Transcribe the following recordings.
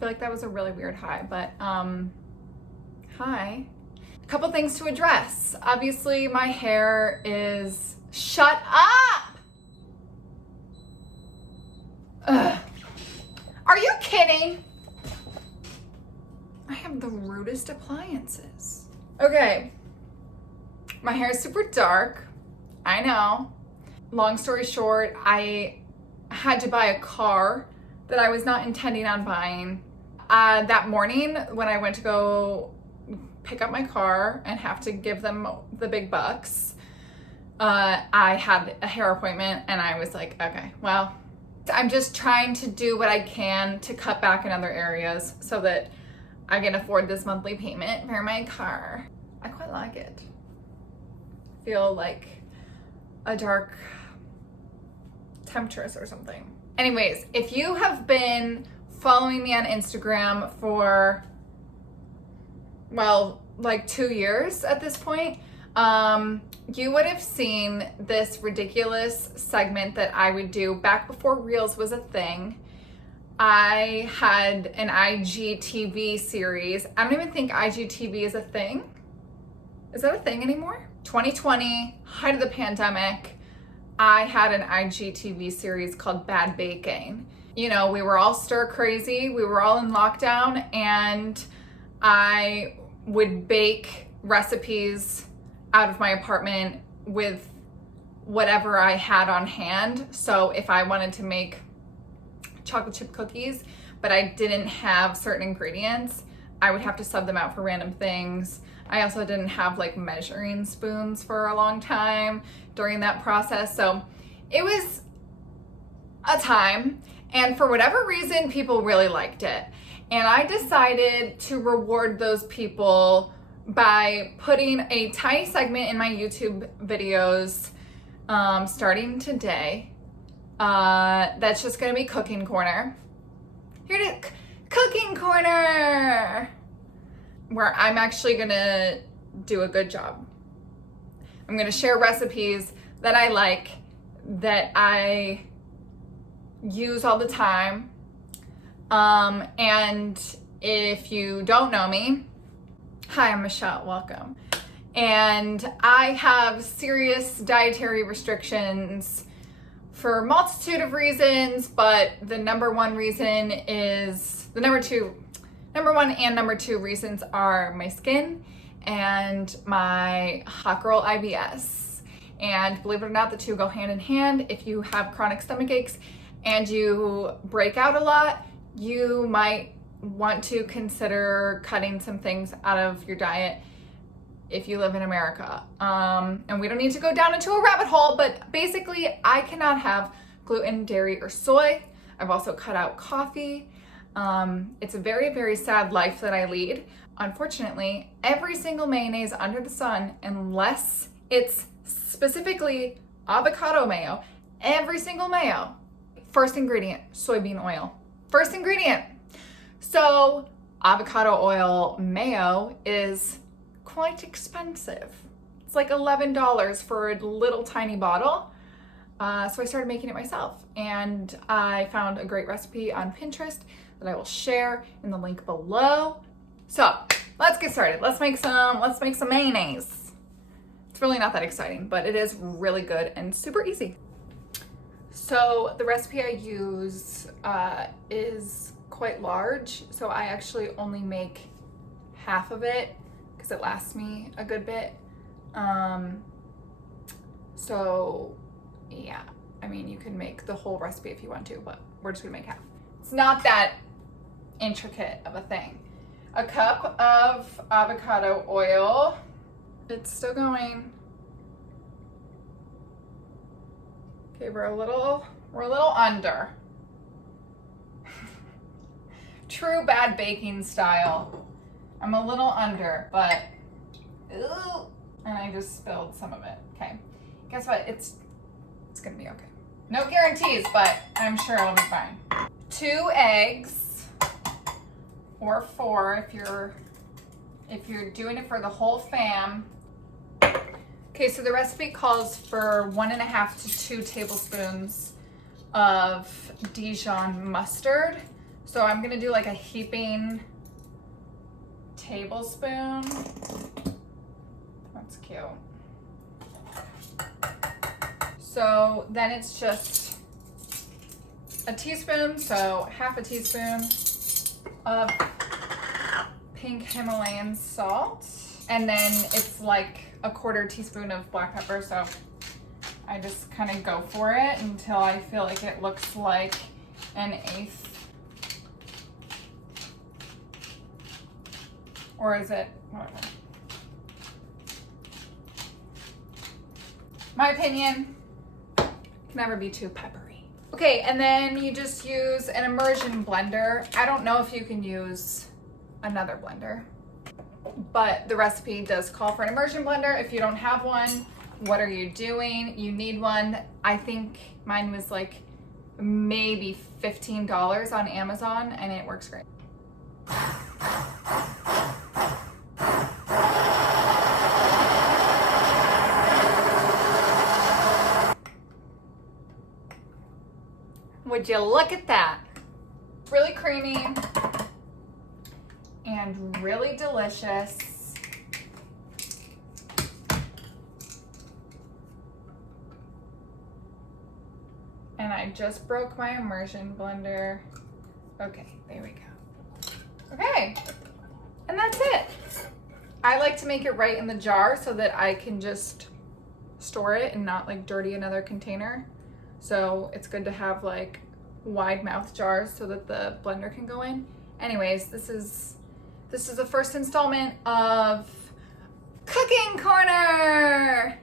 feel like that was a really weird hi, but hi. A couple things to address. Obviously, my hair is... Shut up! Ugh. Are you kidding? I have the rudest appliances. Okay. My hair is super dark. I know. Long story short, I had to buy a car that I was not intending on buying. That morning when I went to go pick up my car and have to give them the big bucks, I had a hair appointment and I was like, okay, well, I'm just trying to do what I can to cut back in other areas so that I can afford this monthly payment for my car. I quite like it. Feel like a dark temptress or something. Anyways, if you have been following me on Instagram for, well, like 2 years at this point, you would have seen this ridiculous segment that I would do back before Reels was a thing. I had an IGTV series. I don't even think IGTV is a thing. Is that a thing anymore? 2020, height of the pandemic, I had an IGTV series called Bad Baking. You know, we were all stir crazy. We were all in lockdown and I would bake recipes out of my apartment with whatever I had on hand. So if I wanted to make chocolate chip cookies, but I didn't have certain ingredients, I would have to sub them out for random things. I also didn't have like measuring spoons for a long time during that process. So it was a time, and for whatever reason, people really liked it. And I decided to reward those people by putting a tiny segment in my YouTube videos starting today. That's just gonna be Cooking Corner. Here to Cooking Corner, where I'm actually gonna do a good job. I'm gonna share recipes that I like, that I use all the time. And if you don't know me, hi, I'm Michelle, welcome. And I have serious dietary restrictions for a multitude of reasons, but the number one reason is, number one and number two reasons are my skin and my hot girl IBS. And believe it or not, the two go hand in hand. If you have chronic stomach aches and you break out a lot, you might want to consider cutting some things out of your diet if you live in America. And we don't need to go down into a rabbit hole, but basically I cannot have gluten, dairy, or soy. I've also cut out coffee. It's a very, very sad life that I lead. Unfortunately, every single mayonnaise under the sun, unless it's specifically avocado mayo, every single mayo, first ingredient, soybean oil. First ingredient. So avocado oil mayo is quite expensive. It's like $11 for a little tiny bottle. So I started making it myself, and I found a great recipe on Pinterest that I will share in the link below. So let's get started. Let's make some mayonnaise. It's really not that exciting, but it is really good and super easy. So the recipe I use is quite large, so I actually only make half of it because it lasts me a good bit. So yeah, I mean, you can make the whole recipe if you want to, but we're just gonna make half. It's not that intricate of a thing. A cup of avocado oil. It's still going. Okay, we're a little under. True bad baking style. I'm a little under, but ooh, and I just spilled some of it. Okay, guess what? It's gonna be okay. No guarantees, but I'm sure it'll be fine. 2 eggs, or 4 if you're doing it for the whole fam. Okay, so the recipe calls for 1.5 to 2 tablespoons of Dijon mustard. So I'm gonna do like a heaping tablespoon. That's cute. So then it's just a teaspoon, so half a teaspoon of pink Himalayan salt. And then it's like a quarter teaspoon of black pepper. So I just kind of go for it until I feel like it looks like an eighth. Or is it, whatever. My opinion, can never be too peppery. Okay, and then you just use an immersion blender. I don't know if you can use another blender, but the recipe does call for an immersion blender. If you don't have one, what are you doing? You need one. I think mine was like maybe $15 on Amazon, and it works great. Would you look at that? Really creamy and really delicious. And I just broke my immersion blender. Okay, there we go. Okay, and that's it. I like to make it right in the jar so that I can just store it and not like dirty another container. So it's good to have like wide mouth jars so that the blender can go in. Anyways, this is the first installment of Cooking Corner,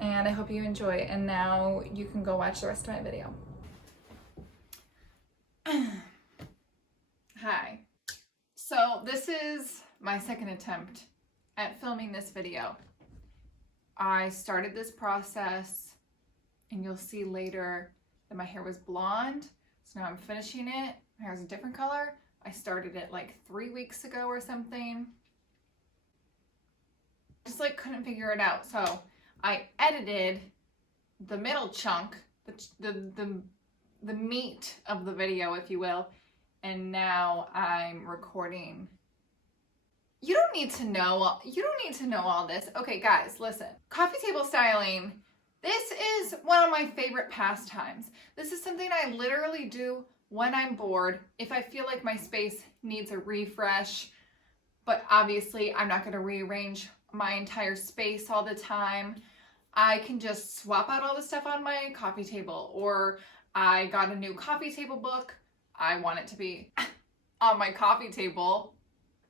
and I hope you enjoy. And now you can go watch the rest of my video. Hi. So this is my second attempt at filming this video. I started this process, and you'll see later that my hair was blonde. So now I'm finishing it. My hair is a different color. I started it like 3 weeks ago or something. Just like couldn't figure it out. So I edited the middle chunk, the meat of the video, if you will. And now I'm recording. You don't need to know all this. Okay, guys, listen. Coffee table styling. This is one of my favorite pastimes. This is something I literally do when I'm bored, if I feel like my space needs a refresh, but obviously I'm not gonna rearrange my entire space all the time. I can just swap out all the stuff on my coffee table, or I got a new coffee table book. I want it to be on my coffee table.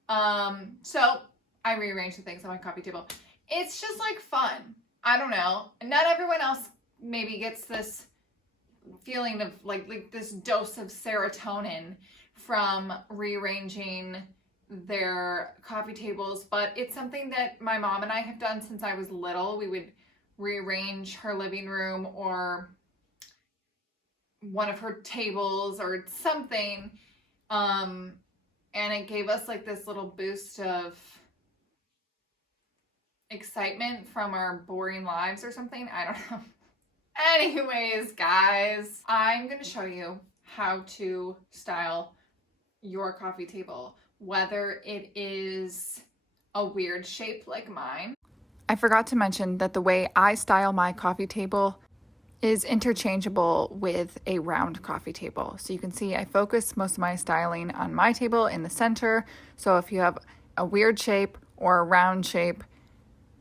So I rearrange the things on my coffee table. It's just like fun. I don't know. Not everyone else maybe gets this feeling of like this dose of serotonin from rearranging their coffee tables, but it's something that my mom and I have done since I was little. We would rearrange her living room or one of her tables or something, and it gave us like this little boost of excitement from our boring lives or something. I don't know. Anyways, guys, I'm gonna show you how to style your coffee table, whether it is a weird shape like mine. I forgot to mention that the way I style my coffee table is interchangeable with a round coffee table. So you can see I focus most of my styling on my table in the center. So if you have a weird shape or a round shape,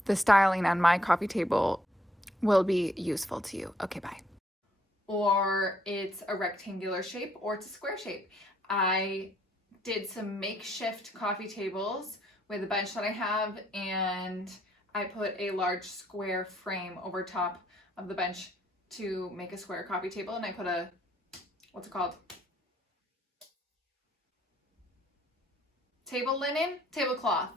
the styling on my coffee table will be useful to you. Okay, bye. Or it's a rectangular shape or it's a square shape. I did some makeshift coffee tables with a bench that I have, and I put a large square frame over top of the bench to make a square coffee table, and I put a, what's it called? Table linen, tablecloth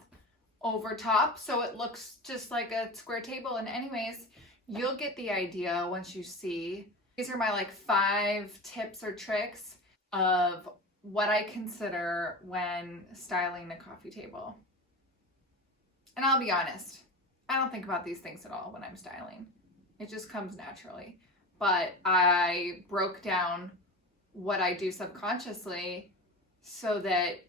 over top, so it looks just like a square table. And anyways, you'll get the idea once you see. These are my like 5 tips or tricks of what I consider when styling a coffee table. And I'll be honest, I don't think about these things at all when I'm styling. It just comes naturally. But I broke down what I do subconsciously so that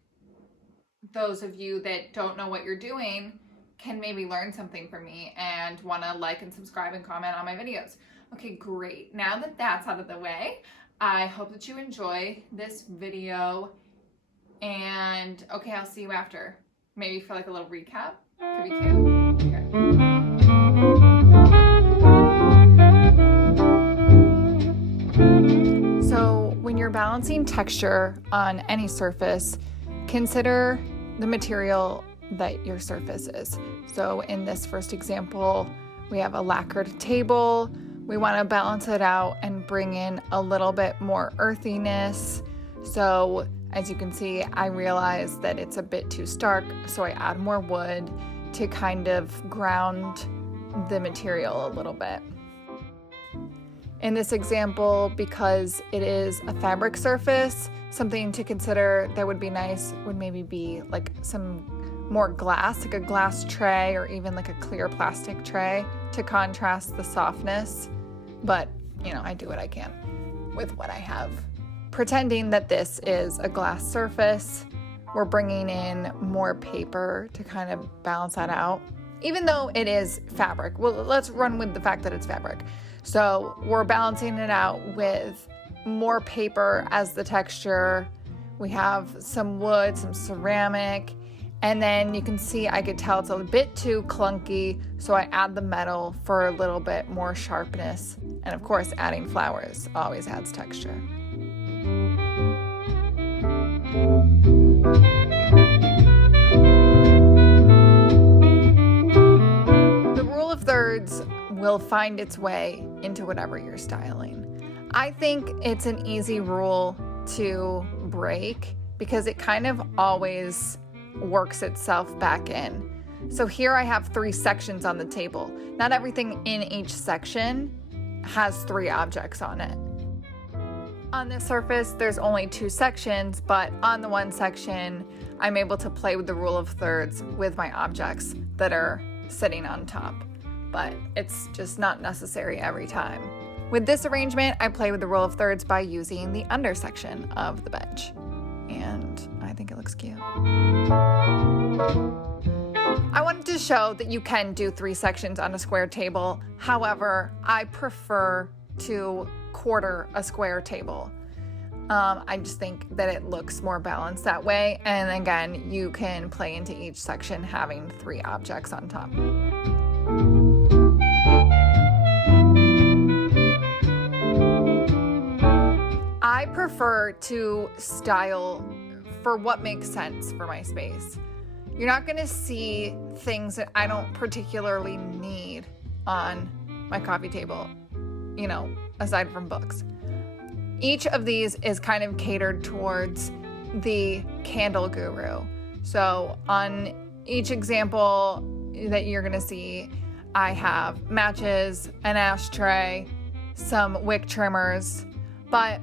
those of you that don't know what you're doing can maybe learn something from me and want to like and subscribe and comment on my videos. Okay, great. Now that that's out of the way, I hope that you enjoy this video, and okay, I'll see you after. Maybe for like a little recap. Could be cute. Okay. So when you're balancing texture on any surface, consider the material that your surface is. So in this first example, we have a lacquered table. We want to balance it out and bring in a little bit more earthiness. So as you can see, I realized that it's a bit too stark, so I add more wood to kind of ground the material a little bit. In this example, because it is a fabric surface, something to consider that would be nice would maybe be like some more glass, like a glass tray or even like a clear plastic tray to contrast the softness. But, you know, I do what I can with what I have. Pretending that this is a glass surface, we're bringing in more paper to kind of balance that out. Even though it is fabric, well, let's run with the fact that it's fabric. So we're balancing it out with more paper as the texture. We have some wood, some ceramic, and then you can see I could tell it's a bit too clunky, so I add the metal for a little bit more sharpness. And of course, adding flowers always adds texture. The rule of thirds will find its way into whatever you're styling. I think it's an easy rule to break because it kind of always works itself back in. So here I have 3 sections on the table. Not everything in each section has 3 objects on it. On this surface, there's only 2 sections, but on the one section, I'm able to play with the rule of thirds with my objects that are sitting on top. But it's just not necessary every time. With this arrangement, I play with the rule of thirds by using the under section of the bench. And I think it looks cute. I wanted to show that you can do 3 sections on a square table. However, I prefer to quarter a square table. I just think that it looks more balanced that way. And again, you can play into each section having 3 objects on top. I prefer to style for what makes sense for my space. You're not going to see things that I don't particularly need on my coffee table, you know, aside from books. Each of these is kind of catered towards the candle guru. So on each example that you're going to see, I have matches, an ashtray, some wick trimmers. But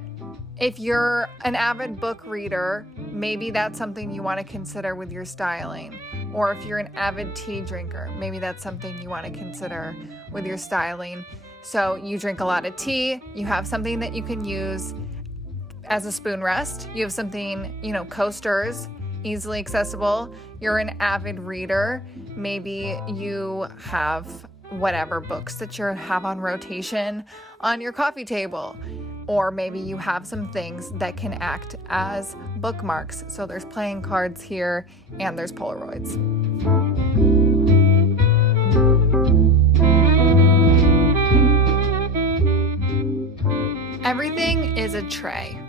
if you're an avid book reader, maybe that's something you want to consider with your styling. Or if you're an avid tea drinker, maybe that's something you want to consider with your styling. So you drink a lot of tea, you have something that you can use as a spoon rest. You have something, you know, coasters, easily accessible. You're an avid reader. Maybe you have whatever books that you have on rotation on your coffee table. Or maybe you have some things that can act as bookmarks. So there's playing cards here and there's Polaroids. Everything is a tray.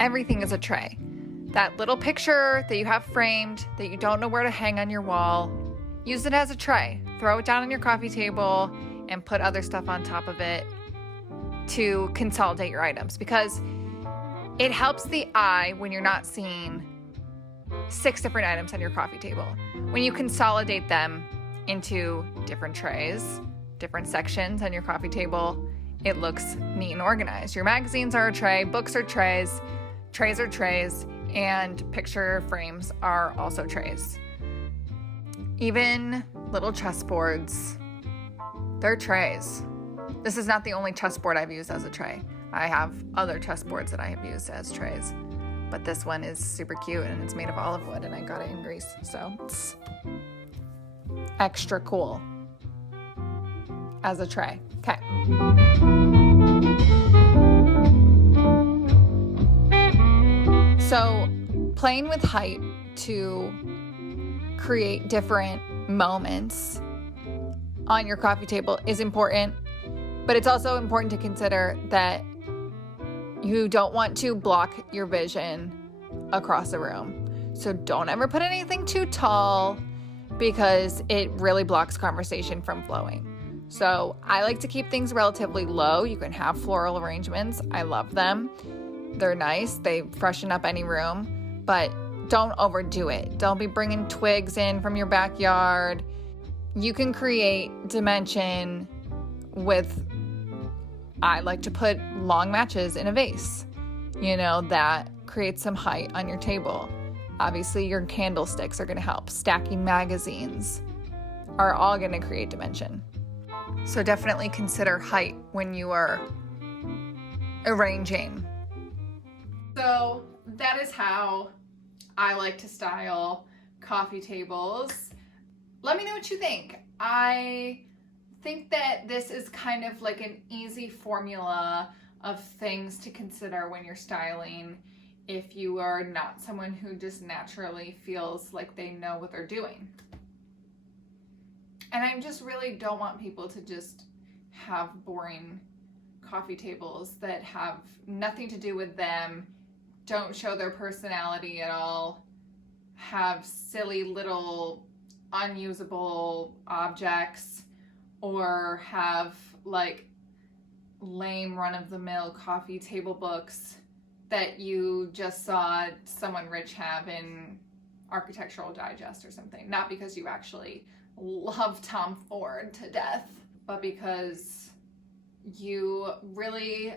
Everything is a tray. That little picture that you have framed that you don't know where to hang on your wall, use it as a tray. Throw it down on your coffee table and put other stuff on top of it to consolidate your items, because it helps the eye when you're not seeing 6 different items on your coffee table. When you consolidate them into different trays, different sections on your coffee table, it looks neat and organized. Your magazines are a tray, books are trays are trays, and picture frames are also trays. Even little chessboards, they're trays. This is not the only chessboard I've used as a tray. I have other chessboards that I have used as trays. but this one is super cute and it's made of olive wood and I got it in Greece, so it's extra cool as a tray. Okay. So playing with height to create different moments on your coffee table is important, but it's also important to consider that you don't want to block your vision across the room. So don't ever put anything too tall because it really blocks conversation from flowing. So I like to keep things relatively low. You can have floral arrangements. I love them. They're nice. They freshen up any room, but don't overdo it. Don't be bringing twigs in from your backyard. You can create dimension with, I like to put long matches in a vase. That creates some height on your table. Obviously, your candlesticks are going to help. Stacking magazines are all going to create dimension. So definitely consider height when you are arranging. So that is how I like to style coffee tables. Let me know what you think. I think that this is kind of like an easy formula of things to consider when you're styling if you are not someone who just naturally feels like they know what they're doing. And I just really don't want people to just have boring coffee tables that have nothing to do with them, don't show their personality at all, have silly little unusable objects, or have like lame run-of-the-mill coffee table books that you just saw someone rich have in Architectural Digest or something. Not because you actually love Tom Ford to death, but because you really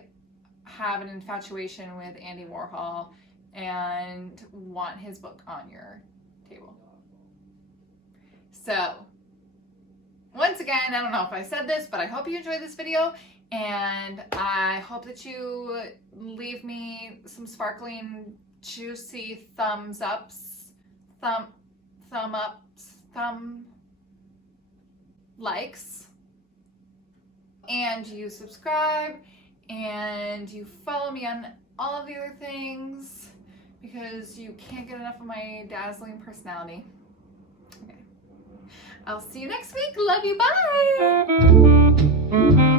have an infatuation with Andy Warhol and want his book on your table. So, once again, I don't know if I said this, but I hope you enjoyed this video, and I hope that you leave me some sparkling, juicy thumbs ups, thumb likes, and you subscribe, and you follow me on all of the other things because you can't get enough of my dazzling personality. Okay. I'll see you next week. Love you. Bye.